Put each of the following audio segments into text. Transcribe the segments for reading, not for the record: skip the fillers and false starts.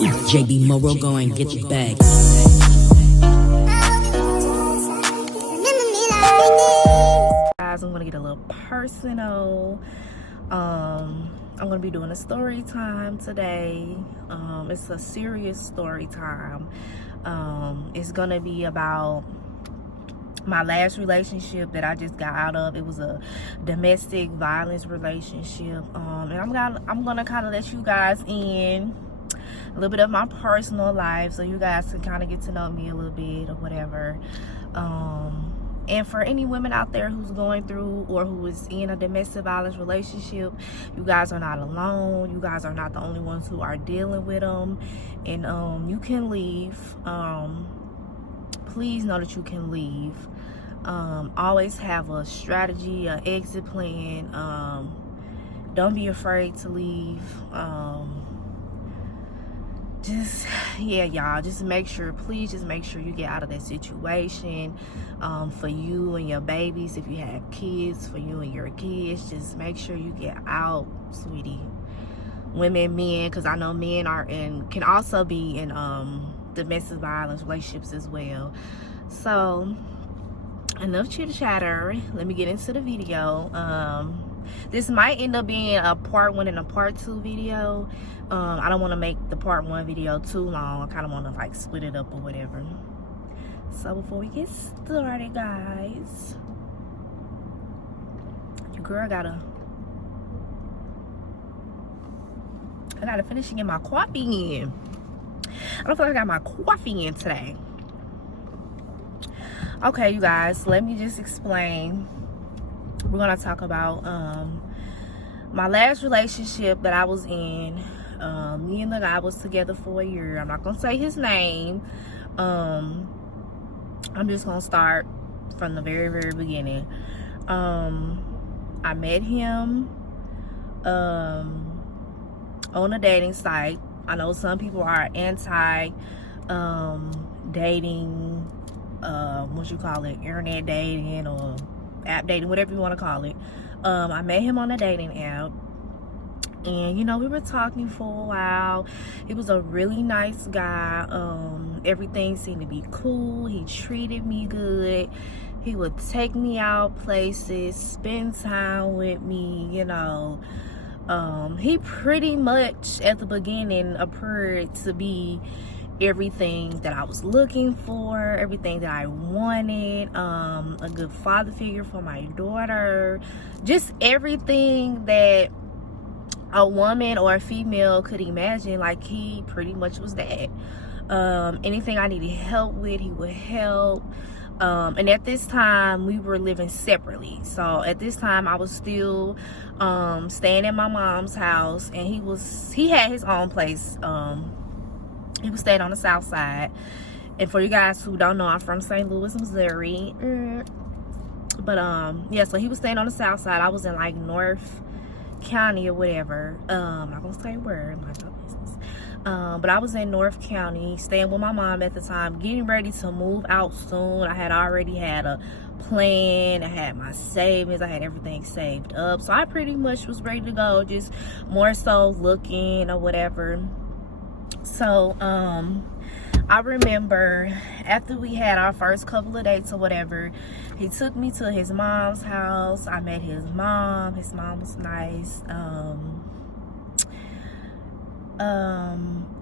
JB Morrow, go and get your bag. Guys, I'm gonna get a little personal. I'm gonna be doing a story time today. It's a serious story time. It's gonna be about my last relationship that I just got out of. It was a domestic violence relationship, and I'm gonna kind of let you guys in a little bit of my personal life so you guys can kind of get to know me a little bit or whatever. And for any women out there who's going through or who is in a domestic violence relationship, you guys are not alone. You guys are not the only ones who are dealing with them, and you can leave. Please know that you can leave. Always have a strategy, an exit plan. Don't be afraid to leave. Just make sure, please just make sure you get out of that situation. For you and your babies, if you have kids, for you and your kids, just make sure you get out, sweetie. Women, men, because I know men can also be in domestic violence relationships as well. So enough chitter chatter, let me get into the video. This might end up being a part 1 and a part 2 video. I don't want to make the part 1 video too long. I kind of want to like split it up or whatever. So before we get started, guys, your girl I gotta finish getting my coffee in. I don't feel like I got my coffee in today. Okay, you guys, let me just explain. We're gonna talk about my last relationship that I was in. Me and the guy was together for a year. I'm not gonna say his name. I'm just gonna start from the very, very beginning. I met him on a dating site. I know some people are anti dating, what you call it, internet dating or app dating, whatever you want to call it. I met him on a dating app, and you know, we were talking for a while. He was a really nice guy. Everything seemed to be cool. He treated me good. He would take me out places, spend time with me, you know. He pretty much at the beginning appeared to be everything that I was looking for, everything that I wanted. A good father figure for my daughter, just everything that a woman or a female could imagine. Like, he pretty much was that. Anything I needed help with, he would help. And at this time we were living separately, so at this time I was still staying at my mom's house, and he had his own place. He was staying on the south side. And for you guys who don't know, I'm from St. Louis, Missouri. But yeah, so he was staying on the south side. I was in like North County or whatever. I'm not gonna say where, my business. But I was in North County, staying with my mom at the time, getting ready to move out soon. I had already had a plan. I had my savings. I had everything saved up. So I pretty much was ready to go, just more so looking or whatever. So I remember after we had our first couple of dates or whatever, he took me to his mom's house. I met his mom. His mom was nice.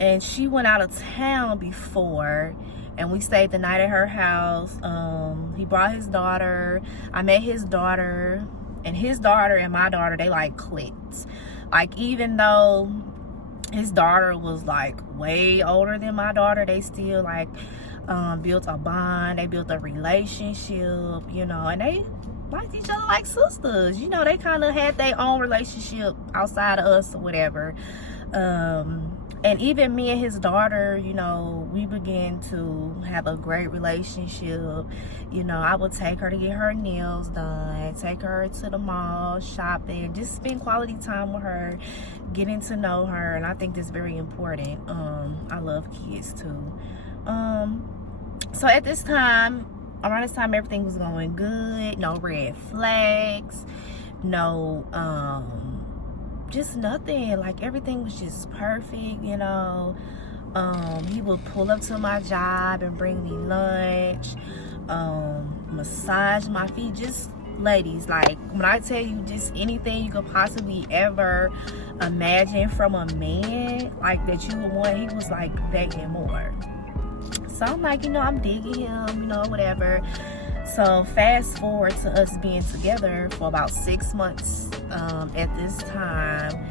And she went out of town before, and we stayed the night at her house. He brought his daughter. I met his daughter, and his daughter and my daughter, they like clicked. Like, even though his daughter was like way older than my daughter, they still like built a bond. They built a relationship, you know, and they liked each other like sisters. You know, they kind of had their own relationship outside of us or whatever. And even me and his daughter, you know, we began to have a great relationship. You know, I would take her to get her nails done, take her to the mall, shopping, just spend quality time with her, getting to know her. And I think that's very important. I love kids too. So at this time, around this time, everything was going good. No red flags, no just nothing. Like, everything was just perfect, you know. He would pull up to my job and bring me lunch, massage my feet. Just, ladies, like, when I tell you just anything you could possibly ever imagine from a man, like, that you would want, he was like begging more. So I'm like, I'm digging him, whatever. So fast forward to us being together for about 6 months at this time.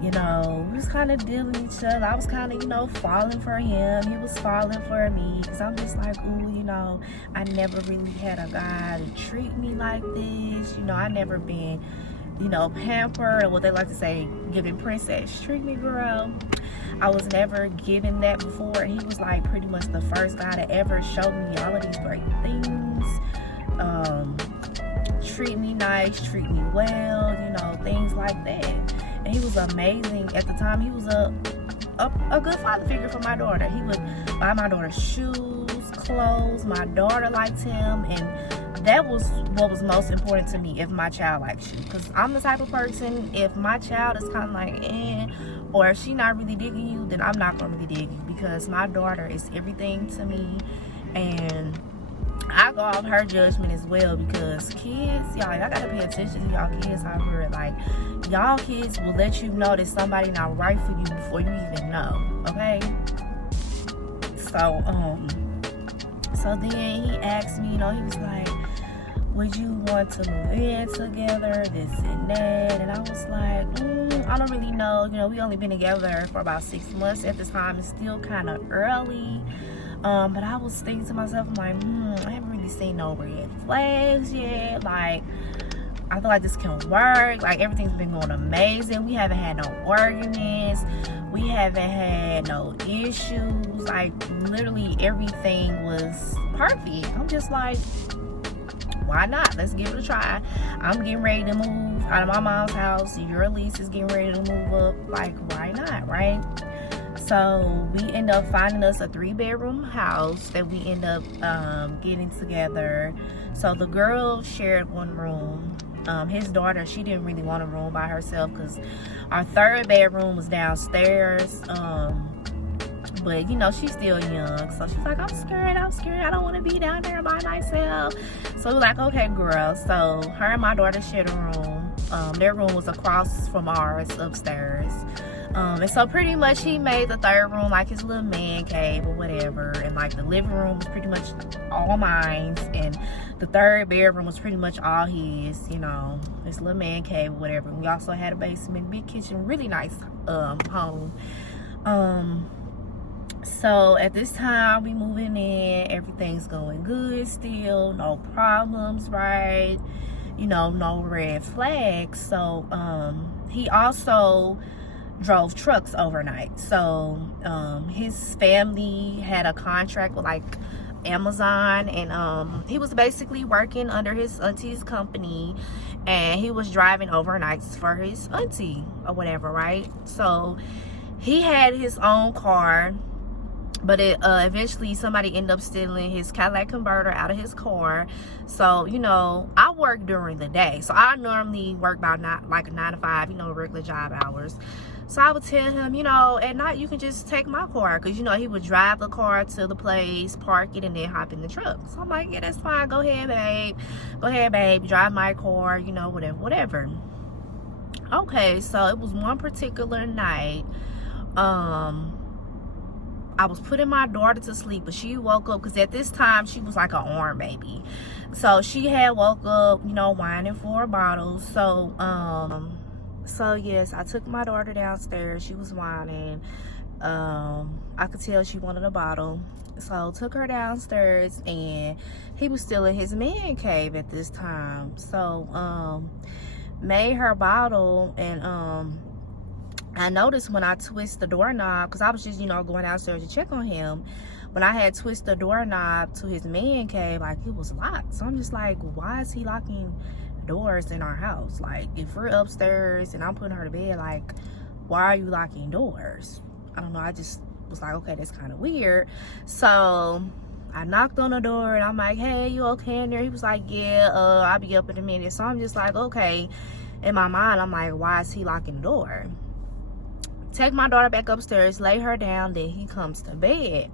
We was kind of dealing with each other. I was kind of, falling for him. He was falling for me. Because I'm just like, ooh, I never really had a guy to treat me like this. I never been, pampered, or what they like to say, giving princess treatment, girl. I was never given that before. He was like pretty much the first guy to ever show me all of these great things. Treat me nice, treat me well, things like that. And he was amazing. At the time, he was a good father figure for my daughter. He would buy my daughter shoes, clothes. My daughter liked him, and that was what was most important to me. If my child likes you, because I'm the type of person, if my child is kind of like or if she not really digging you, then I'm not gonna really dig you, because my daughter is everything to me, and I go off her judgment as well, because kids, y'all, I gotta pay attention to y'all kids out here. Like, y'all kids will let you know that somebody not right for you before you even know, okay? So then he asked me, he was like, would you want to move in together, this and that? And I was like, I don't really know. We only been together for about 6 months at this time. It's still kind of early. But I was thinking to myself, I'm like, I haven't really seen no red flags yet. Like, I feel like this can work. Like, everything's been going amazing. We haven't had no arguments. We haven't had no issues. Like, literally everything was perfect. I'm just like, why not? Let's give it a try. I'm getting ready to move out of my mom's house. Your lease is getting ready to move up. Like, why not, right? So we end up finding us a 3-bedroom house that we end up getting together. So the girl shared one room. His daughter, she didn't really want a room by herself, because our 3rd bedroom was downstairs. But she's still young, so she's like, I'm scared, I don't want to be down there by myself. So we're like, okay, girl. So her and my daughter shared a room. Their room was across from ours upstairs. And so pretty much he made the 3rd room like his little man cave or whatever, and like the living room was pretty much all mine, and the 3rd bedroom was pretty much all his, his little man cave or whatever. And we also had a basement, big kitchen, really nice home. So at this time, we moving in, everything's going good still, no problems, right? No red flags. So he also drove trucks overnight. So his family had a contract with like Amazon, and he was basically working under his auntie's company, and he was driving overnights for his auntie or whatever, right? So he had his own car, but eventually somebody ended up stealing his Cadillac converter out of his car. So I work during the day, so I normally work about 9 to 5, regular job hours. So I would tell him, at night you can just take my car, because he would drive the car to the place, park it, and then hop in the truck. So I'm like, yeah, that's fine, go ahead babe, drive my car, whatever. Okay, so it was one particular night. I was putting my daughter to sleep, but she woke up, because at this time she was like an arm baby. So she had woke up, whining for a bottle. So yes, I took my daughter downstairs. She was whining. I could tell she wanted a bottle. So took her downstairs, and he was still in his man cave at this time. So made her bottle, and I noticed when I twist the doorknob, because I was just, going downstairs to check on him. When I had twisted the doorknob to his man cave, like, it was locked. So I'm just like, why is he locking doors in our house? Like, if we're upstairs and I'm putting her to bed, like, why are you locking doors? I don't know. I just was like, okay, that's kind of weird. So I knocked on the door, and I'm like, hey, you okay in there? He was like, yeah, I'll be up in a minute. So I'm just like, okay. In my mind, I'm like, why is he locking the door? take my daughter back upstairs, lay her down, then he comes to bed.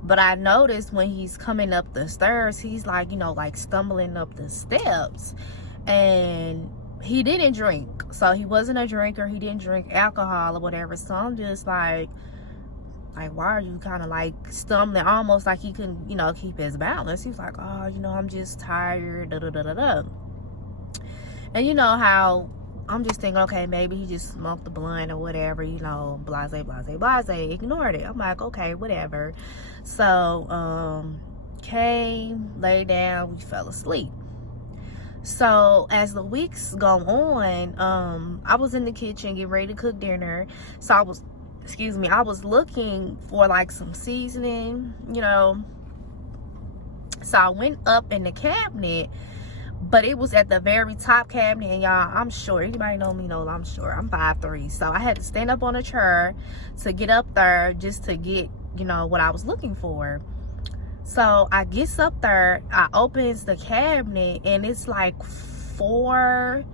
But I noticed when he's coming up the stairs, he's like, you know, like stumbling up the steps. And he didn't drink. So he wasn't a drinker. He didn't drink alcohol or whatever. So I'm just like, why are you kind of like stumbling? Almost like he couldn't, you know, keep his balance. He's like, oh, you know, I'm just tired, da da da da da. And you know how I'm just thinking, okay, maybe he just smoked the blunt or whatever, you know, blase, blase, blase, ignored it. I'm like, okay, whatever. So, came, lay down, we fell asleep. So, as the weeks go on, I was in the kitchen getting ready to cook dinner. So, I was looking for like some seasoning, you know. So, I went up in the cabinet, but it was at the very top cabinet, and y'all, I'm sure, anybody know me knows I'm sure, I'm 5'3", so I had to stand up on a chair to get up there just to get, you know, what I was looking for. So I gets up there, I opens the cabinet, and it's like 4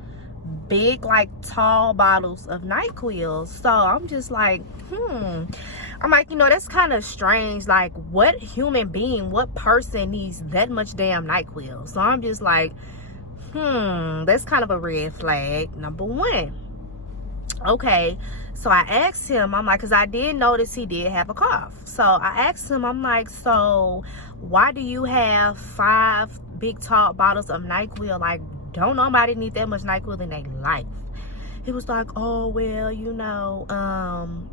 big, like, tall bottles of NyQuil. So I'm just like, I'm like, you know, that's kind of strange. Like, what human being, what person needs that much damn NyQuil? So I'm just like, that's kind of a red flag, number one. Okay, so I asked him, I'm like, because I did notice he did have a cough. So I asked him, I'm like, so why do you have 5 big tall bottles of NyQuil? Like, don't nobody need that much NyQuil in their life. He was like, oh, well, you know,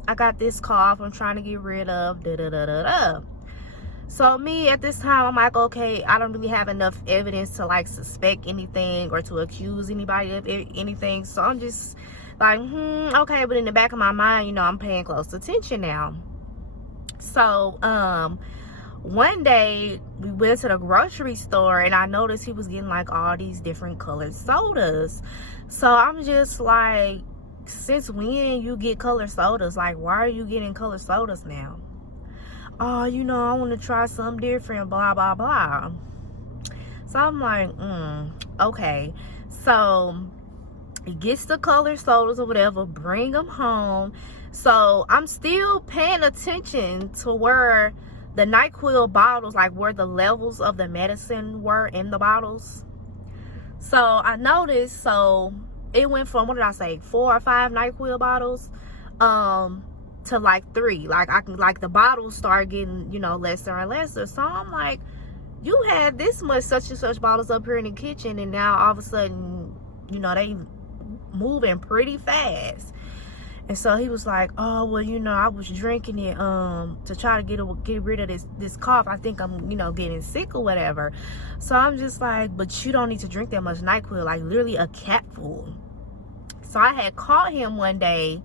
I got this cough I'm trying to get rid of, da da da da da. So me at this time, I'm like, okay, I don't really have enough evidence to like suspect anything or to accuse anybody of anything. So I'm just like, okay. But in the back of my mind, you know, I'm paying close attention now. So one day we went to the grocery store, and I noticed he was getting like all these different colored sodas. So I'm just like, since when you get colored sodas? Like, why are you getting colored sodas now? Oh, you know, I want to try something different, blah, blah, blah. So I'm like, okay. So he gets the colored sodas or whatever, bring them home. So I'm still paying attention to where the NyQuil bottles, like where the levels of the medicine were in the bottles. So I noticed, so it went from, what did I say, 4 or 5 NyQuil bottles to like 3. Like, I can, like, the bottles start getting, you know, lesser and lesser. So I'm like, you had this much such and such bottles up here in the kitchen, and now all of a sudden, you know, they moving pretty fast. And so he was like, oh, well, you know, I was drinking it to try to get rid of this cough. I think I'm, you know, getting sick or whatever. So I'm just like, but you don't need to drink that much NyQuil, like literally a capful. So I had caught him one day.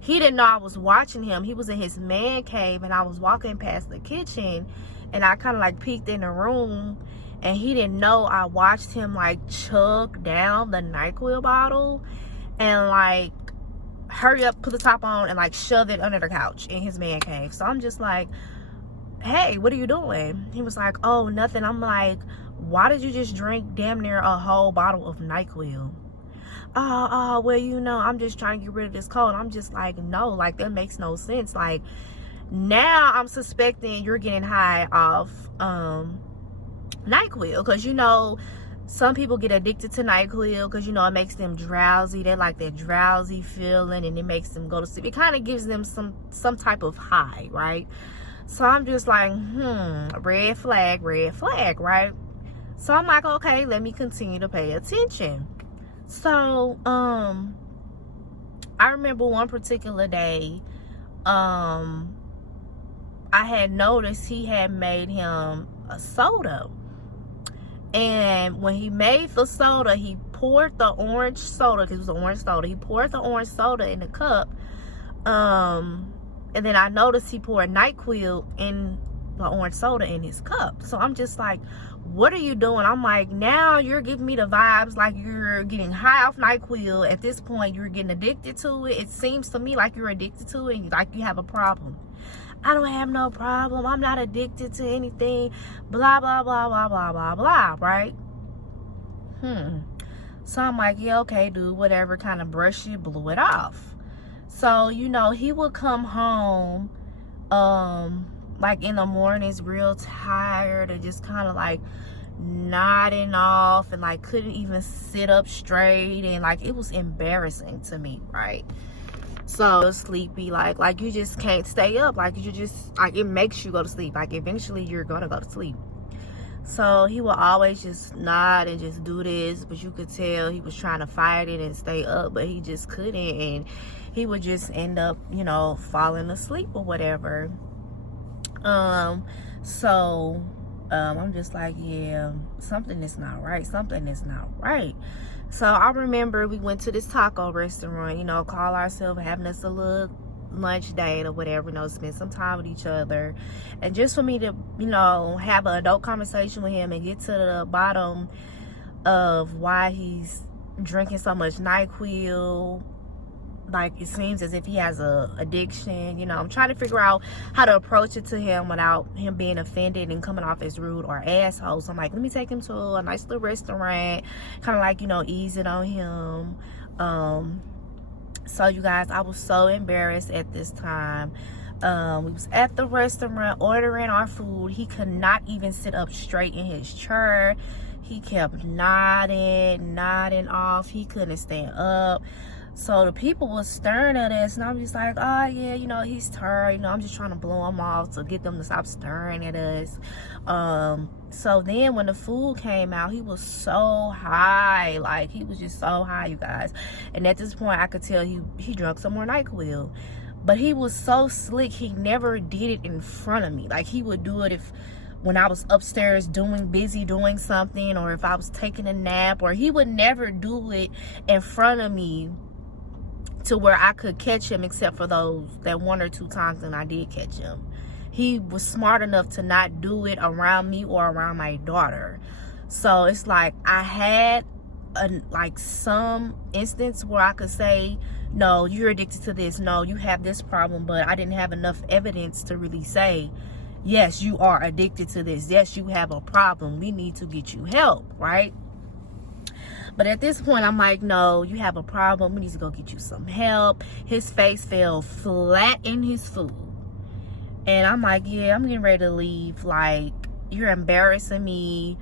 He didn't know I was watching him. He was in his man cave, and I was walking past the kitchen, and I kind of like peeked in the room, and he didn't know I watched him like chug down the NyQuil bottle and like hurry up, put the top on, and like shove it under the couch in his man cave. So I'm just like, hey, what are you doing? He was like, oh, nothing. I'm like, why did you just drink damn near a whole bottle of NyQuil? Well, you know, I'm just trying to get rid of this cold. I'm just like, no, like, that makes no sense. Like, now I'm suspecting you're getting high off NyQuil, because, you know, some people get addicted to NyQuil because, you know, it makes them drowsy. They like that drowsy feeling, and it makes them go to sleep. It kind of gives them some type of high, right? So I'm just like, red flag, right? So I'm like, okay, let me continue to pay attention. So I remember one particular day, I had noticed he had made him a soda. And when he made the soda, he poured the orange soda, because it was an orange soda. He poured the orange soda in the cup. And then I noticed he poured NyQuil in the orange soda in his cup. So I'm just like, what are you doing? I'm like, now you're giving me the vibes like you're getting high off NyQuil. At this point, you're getting addicted to it. It seems to me like you're addicted to it, and like you have a problem. I don't have no problem. I'm not addicted to anything. Blah, blah, blah, blah, blah, blah, blah, right? So I'm like, yeah, okay, dude, whatever. Kind of brushed it, blew it off. So, you know, he would come home like in the mornings real tired and just kind of like nodding off, and like couldn't even sit up straight, and like it was embarrassing to me, right? So sleepy, like you just can't stay up, like you just, like it makes you go to sleep, like eventually you're gonna go to sleep. So he would always just nod and just do this, but you could tell he was trying to fight it and stay up, but he just couldn't, and he would just end up, you know, falling asleep or whatever. So I'm just like, yeah, something is not right, something is not right. So I remember we went to this taco restaurant, you know, call ourselves having us a little lunch date or whatever, you know, spend some time with each other, and just for me to, you know, have an adult conversation with him and get to the bottom of why he's drinking so much NyQuil. Like, it seems as if he has a addiction. You know, I'm trying to figure out how to approach it to him without him being offended and coming off as rude or asshole. So I'm like, let me take him to a nice little restaurant, kind of like, you know, ease it on him. So you guys, I was so embarrassed at this time. We was at the restaurant ordering our food. He could not even sit up straight in his chair. He kept nodding off. He couldn't stand up. So the people was staring at us, and I'm just like, oh yeah, you know, he's tired. You know, I'm just trying to blow him off to get them to stop staring at us. So then when the food came out, he was so high. Like, he was just so high, you guys. And at this point, I could tell he drank some more NyQuil. But he was so slick, he never did it in front of me. Like, he would do it when I was upstairs busy doing something, or if I was taking a nap, or he would never do it in front of me to where I could catch him, except for that one or two times that I did catch him. He was smart enough to not do it around me or around my daughter. So it's like I had some instance where I could say, no, you're addicted to this, no, you have this problem, but I didn't have enough evidence to really say, yes, you are addicted to this, yes, you have a problem, we need to get you help, right? But at this point, I'm like, no, you have a problem, we need to go get you some help. His face fell flat in his food. And I'm like, yeah, I'm getting ready to leave. Like, you're embarrassing me.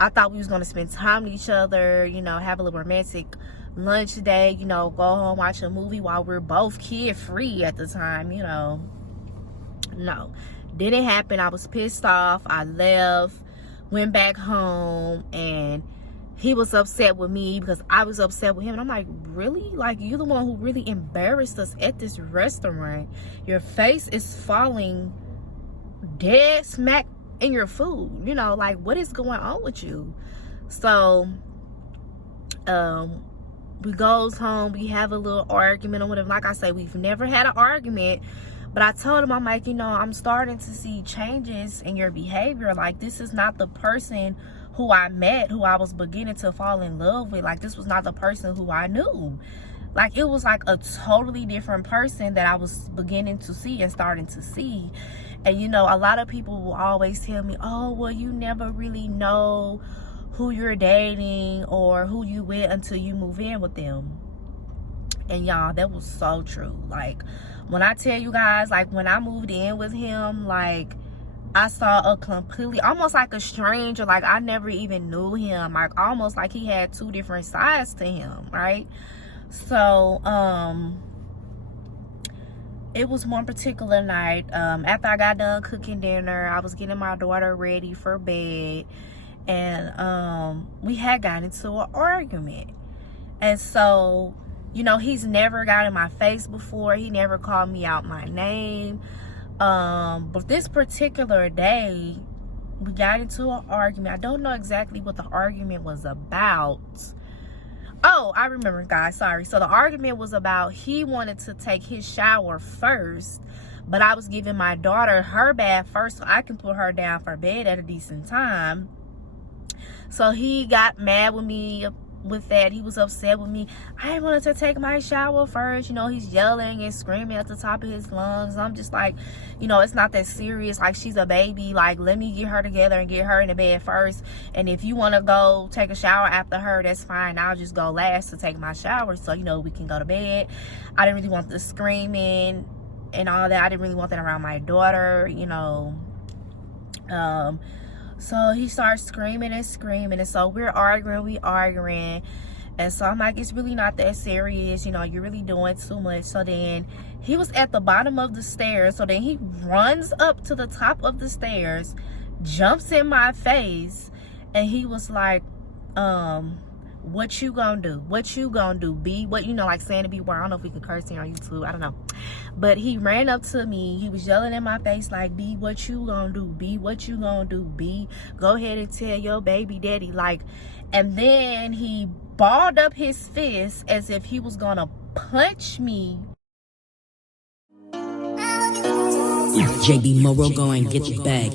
I thought we was going to spend time with each other, you know, have a little romantic lunch day, you know, go home, watch a movie while we're both kid-free at the time, you know. No, didn't happen. I was pissed off. I left, went back home, and he was upset with me because I was upset with him. And I'm like, really? Like, you're the one who really embarrassed us at this restaurant. Your face is falling dead smack in your food. You know, like, what is going on with you? So, we goes home. We have a little argument or whatever. Like I say, we've never had an argument. But I told him, I'm like, you know, I'm starting to see changes in your behavior. Like, this is not the person who I met, who I was beginning to fall in love with. Like, this was not the person who I knew. Like, it was like a totally different person that I was beginning to see and starting to see. And, you know, a lot of people will always tell me, oh, well, you never really know who you're dating or who you with until you move in with them. And y'all, that was so true. Like, when I tell you guys, like, when I moved in with him, like, I saw a completely, almost like a stranger. Like, I never even knew him. Like, almost like he had two different sides to him, right? So, it was one particular night, after I got done cooking dinner, I was getting my daughter ready for bed, and we had gotten into an argument. And so, you know, he's never got in my face before. He never called me out my name. But this particular day, we got into an argument. I don't know exactly what the argument was about. Oh, I remember, guys. Sorry. So the argument was about he wanted to take his shower first, but I was giving my daughter her bath first so I can put her down for bed at a decent time. So he got mad with me with that. He was upset with me. I wanted to take my shower first. You know, he's yelling and screaming at the top of his lungs. I'm just like, you know, it's not that serious. Like, she's a baby. Like, let me get her together and get her in the bed first. And if you want to go take a shower after her, that's fine. I'll just go last to take my shower so, you know, we can go to bed. I didn't really want the screaming and all that. I didn't really want that around my daughter, you know. So he starts screaming and screaming, and so we're arguing, and so I'm like, it's really not that serious, you know, you're really doing too much. So then he was at the bottom of the stairs, so then he runs up to the top of the stairs, jumps in my face, and he was like, what you gonna do? What you gonna do? B, what, you know, like saying to be where, I don't know if we could curse here on YouTube, I don't know. But he ran up to me, he was yelling in my face like, B, what you gonna do? B, what you gonna do? B, go ahead and tell your baby daddy. Like, and then he balled up his fist as if he was gonna punch me. JB Morrow, go and get your bag.